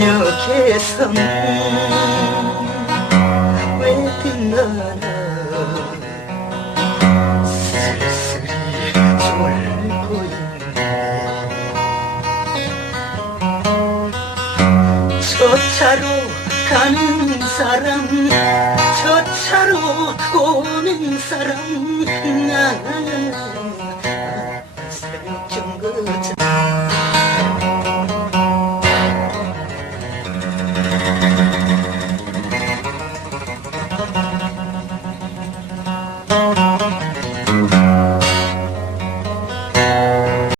역에서는 웨딩나라 쓸쓸히 졸고 있네 저 차로 가는 사람 저 차로 오는 사람 thank you